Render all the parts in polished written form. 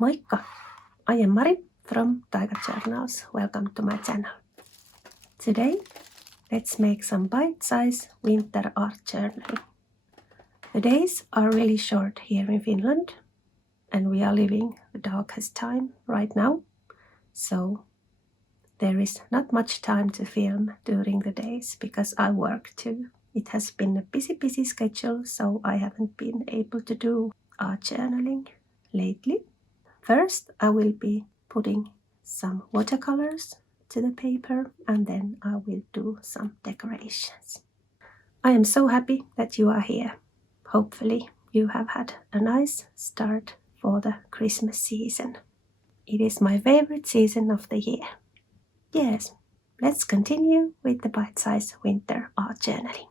Moikka! I am Mari from Taiga Journals. Welcome to my channel. Today, let's make some bite-sized winter art journaling. The days are really short here in Finland, and we are living the darkest time right now, so there is not much time to film during the days because I work too. It has been a busy schedule, so I haven't been able to do art journaling lately. First, I will be putting some watercolors to the paper, and then I will do some decorations. I am so happy that you are here. Hopefully you have had a nice start for the Christmas season. It is my favorite season of the year. Yes, let's continue with the bite-sized winter art journaling.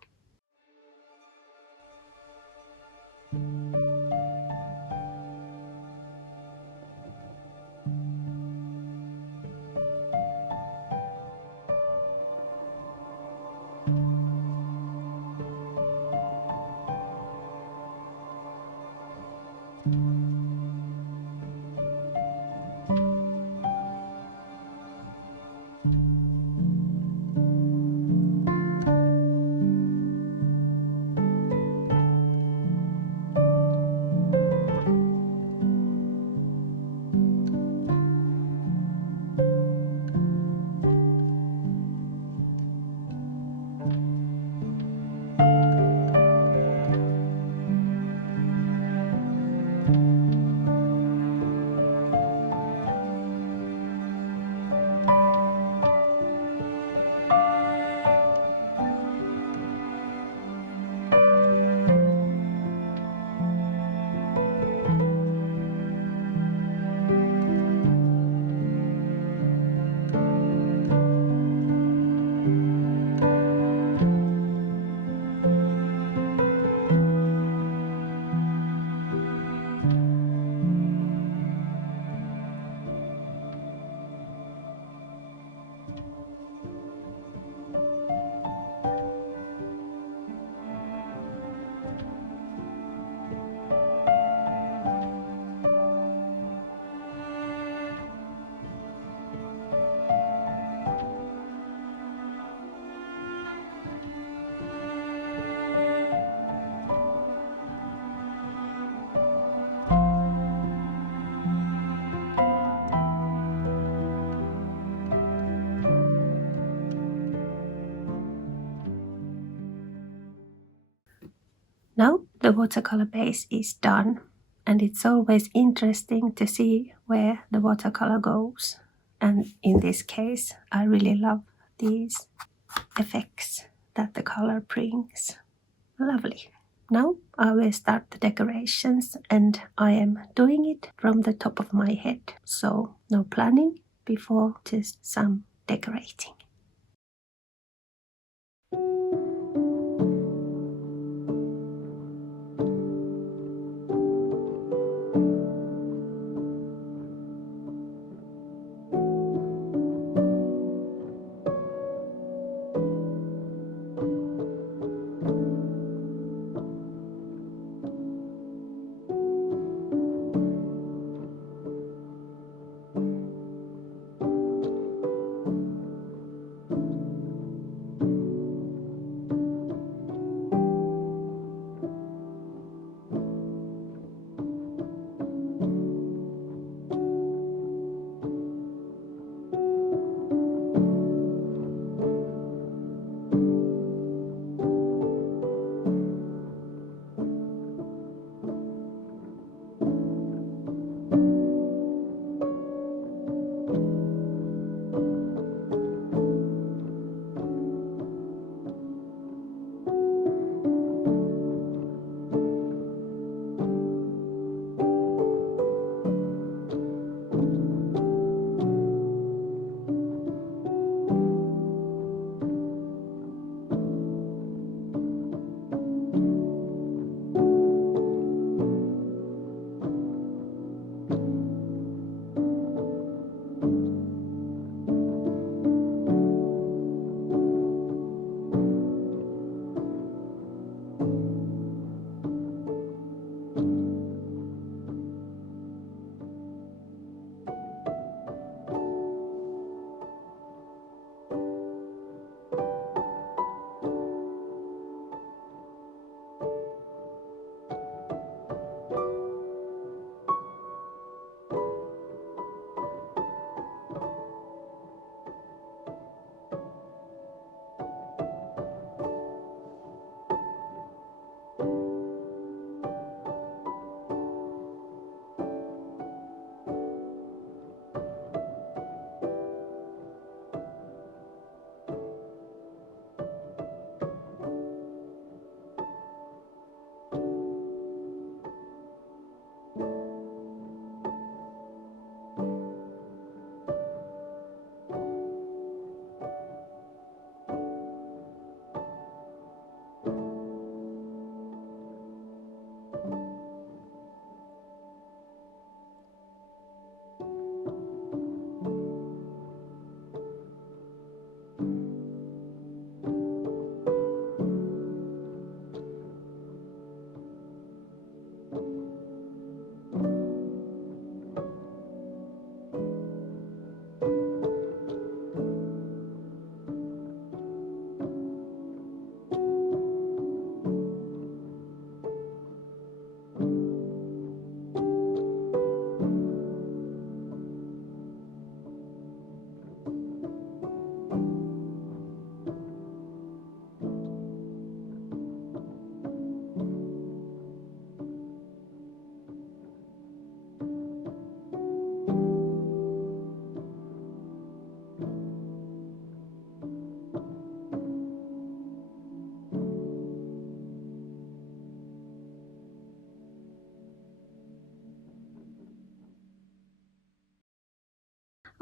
Now the watercolor base is done, and it's always interesting to see where the watercolor goes. And in this case, I really love these effects that the color brings. Lovely. Now I will start the decorations, and I am doing it from the top of my head. So no planning before, just some decorating.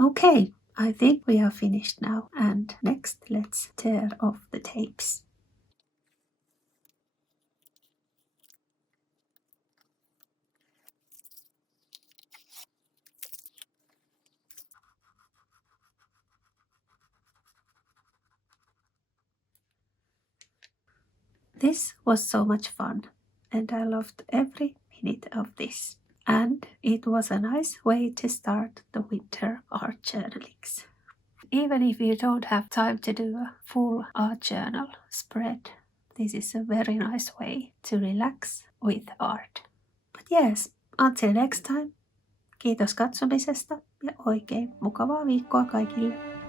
Okay, I think we are finished now, and next let's tear off the tapes. This was so much fun, and I loved every minute of this. And it was a nice way to start the winter art journalings. Even if you don't have time to do a full art journal spread, this is a very nice way to relax with art. But yes, until next time, kiitos katsomisesta ja oikein mukavaa viikkoa kaikille.